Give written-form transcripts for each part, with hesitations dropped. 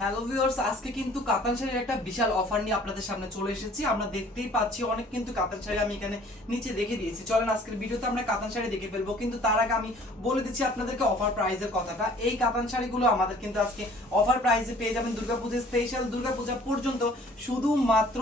Hello viewers, আজকে কিন্তু কাতান শাড়ির একটা বিশাল অফার নিয়ে আপনাদের সামনে চলে এসেছি। আমরা দেখতেই পাচ্ছি অনেক কিন্তু কাতান শাড়ি আমি এখানে নিচে রেখে দিয়েছি। চলেন আজকের ভিডিওতে আমরা কাতান শাড়ি দেখে ফেলবো, কিন্তু তার আগে আমি বলে দিচ্ছি আপনাদেরকে অফার প্রাইসের কথাটা। এই কাতান শাড়িগুলো আমাদের কিন্তু আজকে অফার প্রাইসে পেয়ে যাবেন দুর্গাপূজা স্পেশাল, দুর্গাপূজা পর্যন্ত শুধুমাত্র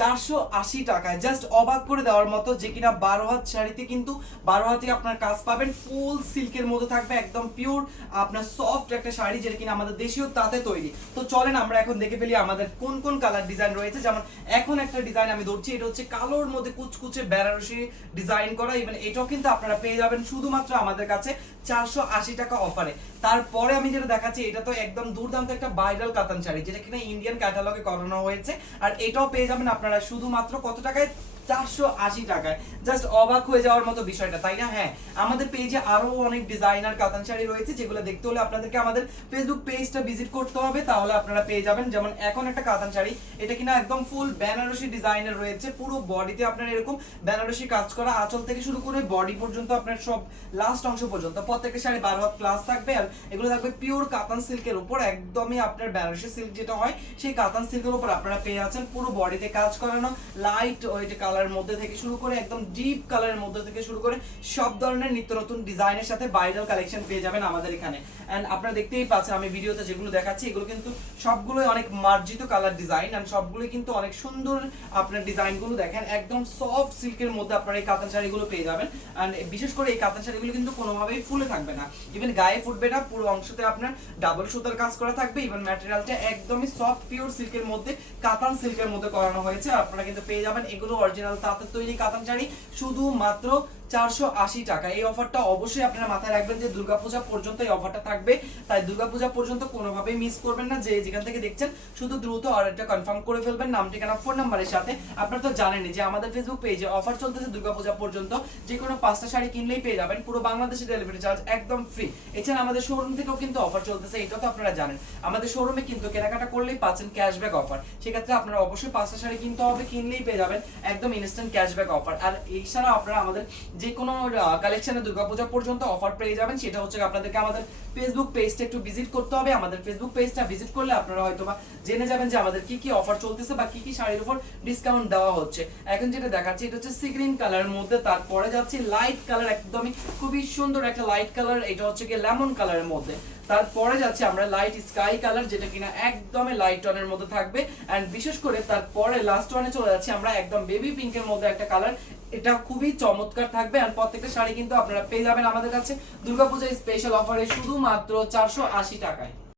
480 টাকায়। জাস্ট অবাক করে দেওয়ার মতো, যে কিনা 12 হাত শাড়িতে কিন্তু 12 হাতে আপনার কাজ পাবেন, ফুল সিল্কের মধ্যে থাকবে, একদম পিওর আপনার সফট একটা শাড়ি, যেটা কিনা আমাদের দেশীয় তাঁতে তৈরি। তো চলেন আমরা এখন দেখে ফেলি আমাদের কোন কোন কালার ডিজাইন রয়েছে। যেমন এখন একটা ডিজাইন আমি ধরছি, এটা হচ্ছে কালোর মধ্যে কুচকুচে বেনারসি ডিজাইন করা। ইভেন এটাও কিন্তু আপনারা পেয়ে যাবেন শুধুমাত্র আমাদের কাছে 480 টাকা অফারে। তারপরে আমি যেটা দেখাচ্ছি, এটা তো একদম দুর্দান্ত একটা ভাইরাল কাতান শাড়ি, যেটা কিনা ইন্ডিয়ান ক্যাটালগে করানো হয়েছে। আর এটাও পেয়ে যাবেন আপনারা শুধুমাত্র কত টাকায়? 480 টাকায়। জাস্ট অবাক হয়ে যাওয়ার মতো বিষয়টা, তাই না? হ্যাঁ, আমাদের পেজে আরো অনেক ডিজাইনার কাতান শাড়ি রয়েছে, যেগুলো দেখতে হলে আপনাদেরকে আমাদের ফেসবুক পেজটা ভিজিট করতে হবে, তাহলে আপনারা পেয়ে যাবেন। যেমন এখন একটা কাতান শাড়ি, এটা কিনা একদম ফুল বেনারসি ডিজাইনের রয়েছে, পুরো বডিতে আপনার এরকম বেনারসি কাজ করা, আঁচল থেকে শুরু করে বডি পর্যন্ত আপনার সব লাস্ট অংশ পর্যন্ত প্রত্যেকটা শাড়ি 12 হাত প্লাস থাকবে। আর এগুলো থাকবে পিওর কাতান সিল্কের উপর, একদমই আপনার বেনারসি সিল্ক যেটা হয় সেই কাতান সিল্কের উপর আপনারা পেয়ে যাচ্ছেন। পুরো বডিতে কাজ করানো, লাইট ওয়েট কালারের মধ্যে থেকে শুরু করে একদম ডিপ কালারের মধ্যে থেকে শুরু করে সব ধরনের নিত্য নতুন ডিজাইনের সাথে ভাইরাল কালেকশন পেয়ে যাবেন আমাদের এখানে। এন্ড আপনারা দেখতেই পাচ্ছেন আমি ভিডিওতে যেগুলো দেখাচ্ছি, এগুলো কিন্তু সবগুলোই অনেক মার্জিত কালার ডিজাইন, এন্ড সবগুলোই কিন্তু অনেক সুন্দর। আপনার ডিজাইনগুলো দেখেন, একদম সফট সিল্কের মধ্যে আপনারা এই কাতান শাড়িগুলো পেয়ে যাবেন। এন্ড বিশেষ করে এই কাতান শাড়িগুলো কিন্তু কোনোভাবেই ফুলে থাকবে না, ইভেন গায়ে ফুটবে না, পুরো অংশতে আপনার ডাবল সুতার কাজ করা থাকবে। ইভেন ম্যাটেরিয়ালটা একদমই সফট পিওর সিল্কের মধ্যে, কাতান সিল্কের মধ্যে করানো হয়েছে। আপনারা কিন্তু পেয়ে যাবেন এগুলো অরিজিনাল তাঁতের তৈরি কাতান শাড়ি শুধুমাত্র 480 টাকা। এই অফারটা অবশ্যই আপনারা মাথায় রাখবেন যে দুর্গাপূজা পর্যন্ত এই অফারটা থাকবে, তাই দুর্গাপূজা পর্যন্ত কোনোভাবেই মিস করবেন না। যে যেখান থেকে দেখছেন শুধু দ্রুত অর্ডারটা কনফার্ম করে ফেলবেন নাম ঠিকানা ফোন নাম্বারের সাথে। আপনারা তো জানেনই যে আমাদের ফেসবুক পেজে অফার চলতেছে দুর্গাপূজা পর্যন্ত, যে কোনো 5টা শাড়ি কিনলেই পেয়ে যাবেন পুরো বাংলাদেশে ডেলিভারি চার্জ একদম ফ্রি। এছাড়া আমাদের শোরুম থেকেও কিন্তু অফার চলতেছে, এটা তো আপনারা জানেন। আমাদের শোরুমে কিন্তু কেনাকাটা করলেই পাচ্ছেন ক্যাশব্যাক অফার, সেক্ষেত্রে আপনারা অবশ্যই 5টা শাড়ি কিনতে হবে, কিনলেই পেয়ে যাবেন একদম ইনস্ট্যান্ট ক্যাশব্যাক অফার। আর এছাড়া আপনারা আমাদের যে কোনো কালেকশনে দুর্গাপূজা পর্যন্ত অফার পেয়ে যাবেন। সেটা হচ্ছে আপনাদেরকে আমাদের ফেসবুক পেজটা একটু ভিজিট করতে হবে। আমাদের ফেসবুক পেজটা ভিজিট করলে আপনারা হয়তোবা জেনে যাবেন যে আমাদের কি কি অফার চলতেছে বা কি কি শাড়ির উপর ডিসকাউন্ট দেওয়া হচ্ছে। এখন যেটা দেখাচ্ছি, এটা হচ্ছে সি গ্রিন কালারের মধ্যে, তারপরে যাচ্ছে লাইট কালার, একদমই খুবই সুন্দর একটা লাইট কালার, এটা হচ্ছে কি লেমন কালারের মধ্যে। তারপরে যাচ্ছে আমরা লাইট স্কাই কালার, যেটা কিনা একদমই লাইট টোনের মধ্যে থাকবে। এন্ড বিশেষ করে তারপরে লাস্ট ওয়ানে চলে যাচ্ছে আমরা একদম বেবি পিঙ্কের মধ্যে একটা কালার, এটা খুবই চমৎকার থাকবে। আর প্রত্যেকটা শাড়ি কিন্তু আপনারা পেয়ে যাবেন আমাদের কাছে দুর্গাপূজা স্পেশাল অফারে শুধুমাত্র 480 টাকায়।